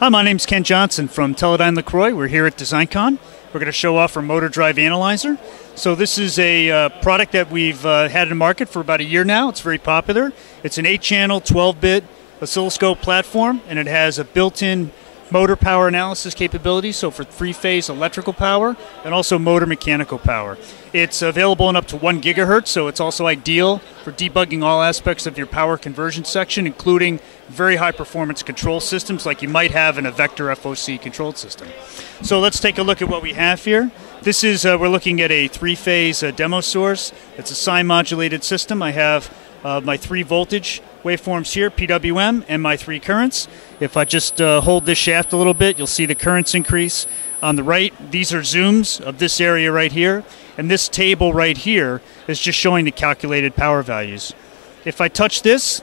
Hi, my name's Ken Johnson from Teledyne Lecroy. We're here at DesignCon. We're going to show off our motor drive analyzer. So this is a product that we've had in the market for about a year now. It's very popular. It's an 8-channel, 12-bit oscilloscope platform, and it has a built-in motor power analysis capability, so for three-phase electrical power and also motor mechanical power. It's available in up to 1 gigahertz, so it's also ideal for debugging all aspects of your power conversion section, including very high-performance control systems like you might have in a vector FOC control system. So let's take a look at what we have here. This is, we're looking at a 3-phase demo source. It's a sine-modulated system. I have my 3 voltage waveforms here, PWM, and my 3 currents. If I just hold this shaft a little bit, you'll see the currents increase. On the right, these are zooms of this area right here, and this table right here is just showing the calculated power values. If I touch this,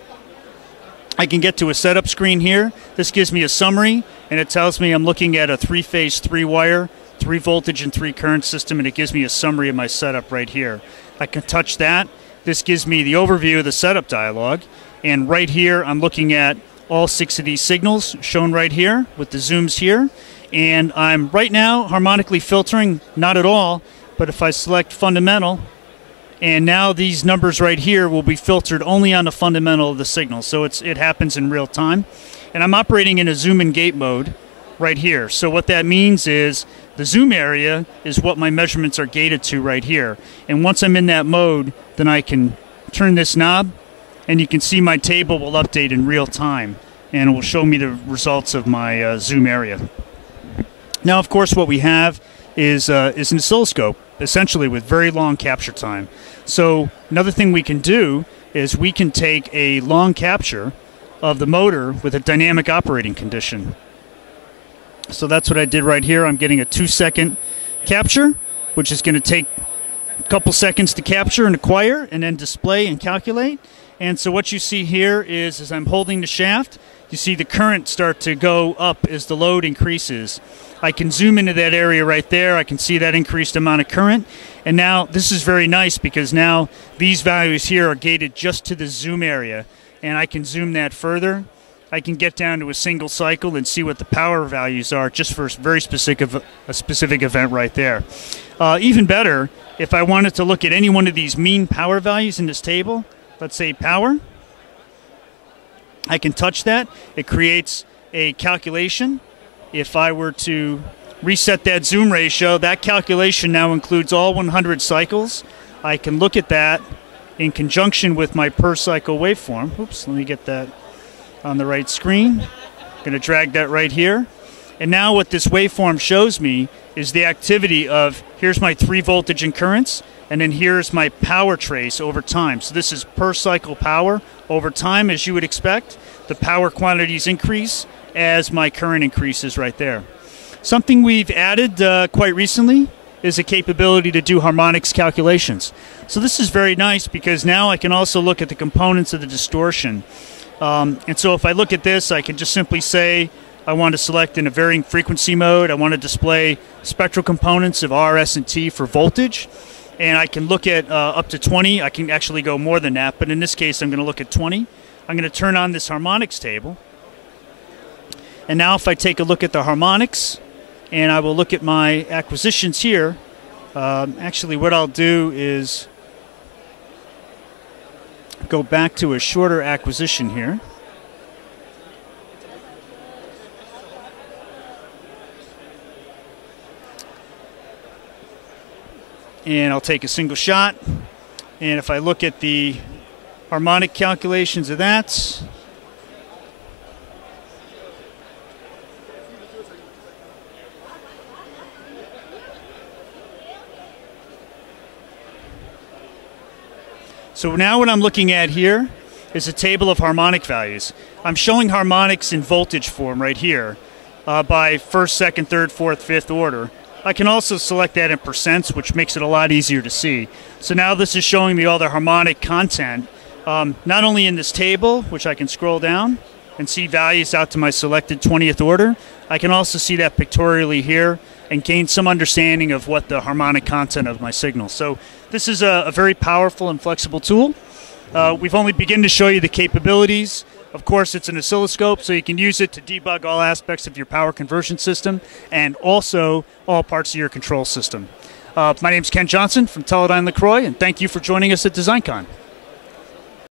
I can get to a setup screen here. This gives me a summary, and it tells me I'm looking at a 3-phase, 3-wire, 3 voltage and 3 current system, and it gives me a summary of my setup right here. I can touch that. This gives me the overview of the setup dialog, and right here I'm looking at all 6 of these signals shown right here with the zooms here, and I'm right now harmonically filtering, not at all, but if I select fundamental, and now these numbers right here will be filtered only on the fundamental of the signal, so it happens in real time. And I'm operating in a zoom and gate mode right here. So what that means is the zoom area is what my measurements are gated to right here. And once I'm in that mode, then I can turn this knob, and you can see my table will update in real time, and it will show me the results of my zoom area. Now, of course, what we have is an oscilloscope, essentially with very long capture time. So another thing we can do is we can take a long capture of the motor with a dynamic operating condition. So that's what I did right here. I'm getting a 2-second capture, which is going to take a couple seconds to capture and acquire and then display and calculate. And so what you see here is, as I'm holding the shaft, you see the current start to go up as the load increases. I can zoom into that area right there. I can see that increased amount of current. And now this is very nice because now these values here are gated just to the zoom area. And I can zoom that further. I can get down to a single cycle and see what the power values are just for a very specific event right there. Even better, if I wanted to look at any one of these mean power values in this table, let's say power, I can touch that. It creates a calculation. If I were to reset that zoom ratio, that calculation now includes all 100 cycles. I can look at that in conjunction with my per cycle waveform. Oops, let me get that on the right screen. I'm going to drag that right here. And now what this waveform shows me is the activity of, here's my 3 voltage and currents, and then here's my power trace over time. So this is per cycle power over time, as you would expect. The power quantities increase as my current increases right there. Something we've added quite recently is a capability to do harmonics calculations. So this is very nice because now I can also look at the components of the distortion. And so if I look at this, I can just simply say I want to select in a varying frequency mode. I want to display spectral components of R, S, and T for voltage. And I can look at up to 20. I can actually go more than that, but in this case I'm going to look at 20. I'm going to turn on this harmonics table. And now if I take a look at the harmonics, and I will look at my acquisitions here, actually what I'll do is go back to a shorter acquisition here. And I'll take a single shot. And if I look at the harmonic calculations of that, so now what I'm looking at here is a table of harmonic values. I'm showing harmonics in voltage form right here by first, second, third, fourth, fifth order. I can also select that in percents, which makes it a lot easier to see. So now this is showing me all the harmonic content, not only in this table, which I can scroll down and see values out to my selected 20th order, I can also see that pictorially here and gain some understanding of what the harmonic content of my signal. So this is a very powerful and flexible tool. We've only begun to show you the capabilities. Of course, it's an oscilloscope, so you can use it to debug all aspects of your power conversion system and also all parts of your control system. My name is Ken Johnson from Teledyne Lecroy, and thank you for joining us at DesignCon.